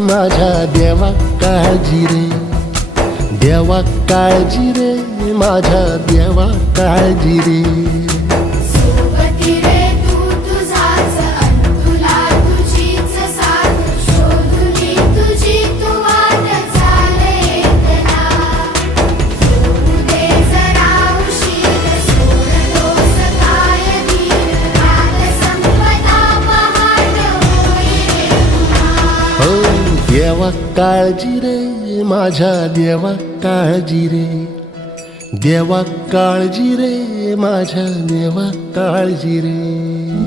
माझ्या देवा काळजी रे, देवा काळजी रे, माझ्या देवा काळजी रे. सोबती रे तू तुझाच अंतुला तुझीच साथ शोधुनी तुझी तू वाट चाले येतना. सोडू दे जरा उशीर सोडतोस काय धीर रात संपदा पहाट होई रे पुन्हा. हो देवा काळजी रे, माझ्या देवा काळजी रे, देवा काळजी रे, माझ्या देवा काळजी रे.